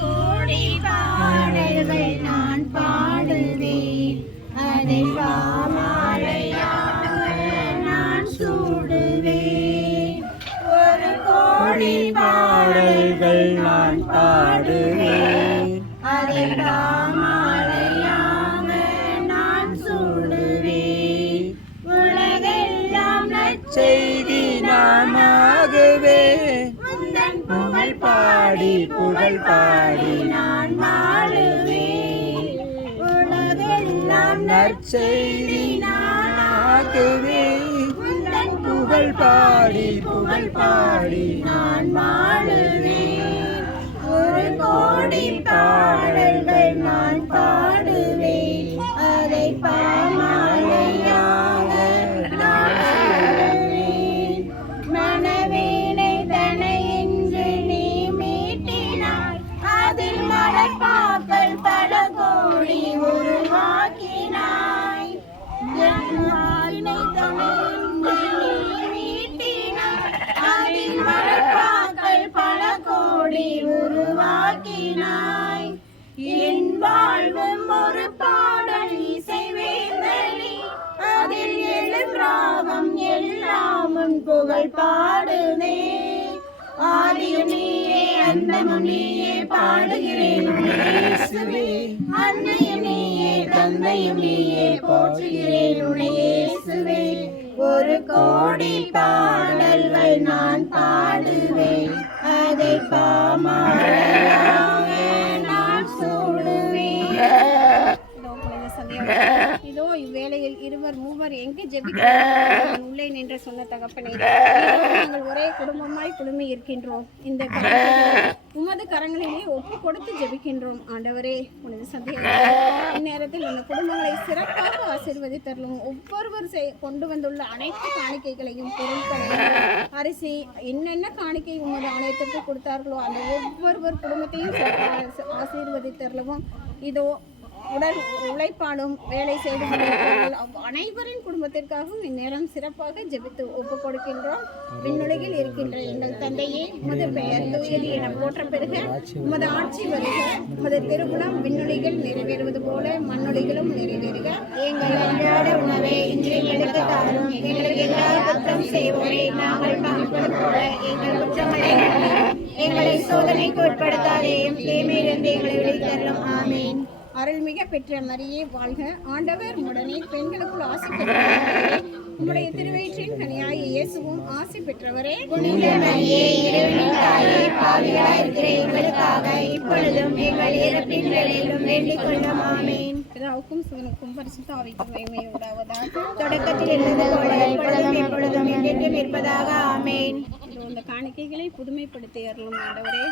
கோடி பாடல்கள் நான் பாடுவேன், அதை பாமாலையாக நான் சூடுவேன். ஒரு கோடி பாடல்கள் நான் பாடுவேன், அதை பாமாலையாக நான் சூடுவேன். உலகெல்லாம் நற்செய்தி நானாகுவேன், உந்தன் புகழ் பாடி நான் வாழுவேன். உலகெல்லாம் நற்செய்தி நானாகுவேன், உந்தன் புகழ் பாடி நான் வாழுவேன். ஒரு கோடி பாடல்கள் நான் பாடுவேன், அதை பாமாலையாக நான் பாடுவேன். மனவேனை தனை என்று நீ மீட்டினாய், அதில் மலர்பாக்கள் பல கோடி உருவாக்கினாய். மனவேனை தனை என்று நீ மீட்டினாய், அதில் மலர்பாக்கள் பல கோடி உருவாக்கினாய். என் வாழ்வும் ஒரு பாடல் இசைவேந்தனி, அதில் எழும் ராகம் எல்லாம் உன் புகழ் பாடுதே. ஆதியும் நீயே அந்தமும் நீயே பாடுகிறேன் இயேசுவே, அன்னையும் நீயே தந்தையும் நீயே போற்றுகிறேன் உன்னை இயேசுவே. ஒரு கோடி பாடல்கள் நான் பாடுவேன், அதை பாமாலையாக நான் சூடுவேன். இதோ இவ்வேளையில் இருவர் மூவர் எங்கு ஜெபிக்கிறோம் உள்ளே நின்று சொன்ன தகப்பனே, நாங்கள் ஒரே குடும்பமாய் குழுமி இருக்கின்றோம். இந்த உமது கரங்களிலே ஒப்பு கொடுத்து ஜெபிக்கின்றோம். ஆண்டவரே, உனது சந்தேகம் இந்நேரத்தில் உன் குடும்பங்களை சிறப்பாக ஆசீர்வதித்தரலும். ஒவ்வொருவர் கொண்டு வந்துள்ள அனைத்து காணிக்கைகளையும் பொருட்களையும் அரிசி என்னென்ன காணிக்கை உமது ஆலயத்திற்கு கொடுத்தார்களோ அந்த ஒவ்வொருவர் குடும்பத்தையும் ஆசீர்வதித்தரலும். இதோ உடல் உழைப்பாலும் வேலை செய்து அனைவரின் குடும்பத்திற்காகவும் இந்நேரம் சிறப்பாக ஜெபித்து ஒப்புக் கொடுக்கின்றோம். விண்ணுலகில் இருக்கின்ற எங்கள் தந்தையே, உமது பெயர் தூயது என போற்ற பெறுக, உமது ஆட்சி வருக, உமது திருக்குணம் விண்ணுலகில் நிறைவேறுவது போல மண்ணுலகிலும் நிறைவேறுக. எங்கள் அன்றாட உணவை இன்று எங்களுக்கு தாரும், எங்களுக்கு எதிராக குற்றம் செய்வோரை நாங்கள் மன்னிப்பது போல எங்கள் குற்றங்களை எங்களை சோதனைக்கு உட்படுத்தாதேயும், தீமையிலிருந்து எங்களை விடுவித்தரலும். ஆமேன். அருள்மிக பெற்ற மரியே வாழ்க, ஆண்டவர் உடனே பெண்களுக்குள் ஆசி பெற்றவரே, உம்முடைய திருவயிற்றின் கனியாய் இயேசுவும் ஆசி பெற்றவரே. புனித மரியே, இறைவனின் தாயே, பாவிகளாயிருக்கிற எங்களுக்காக இப்பொழுதும் எங்கள் இறப்பின் வேளையிலும் வேண்டிக் கொள்ளும். ஆமேன். பிதாவுக்கும் சுதனுக்கும் பரிசுத்த ஆவிக்கும் மகிமை உண்டாவதாக. தொடக்கத்தில் இருந்தது போல இப்பொழுதும் எப்பொழுதும் என்றென்றும் இருப்பதாக. ஆமேன். இந்த காணிக்கைகளை புதுமைப்படுத்தி அருளும் ஆண்டவரே.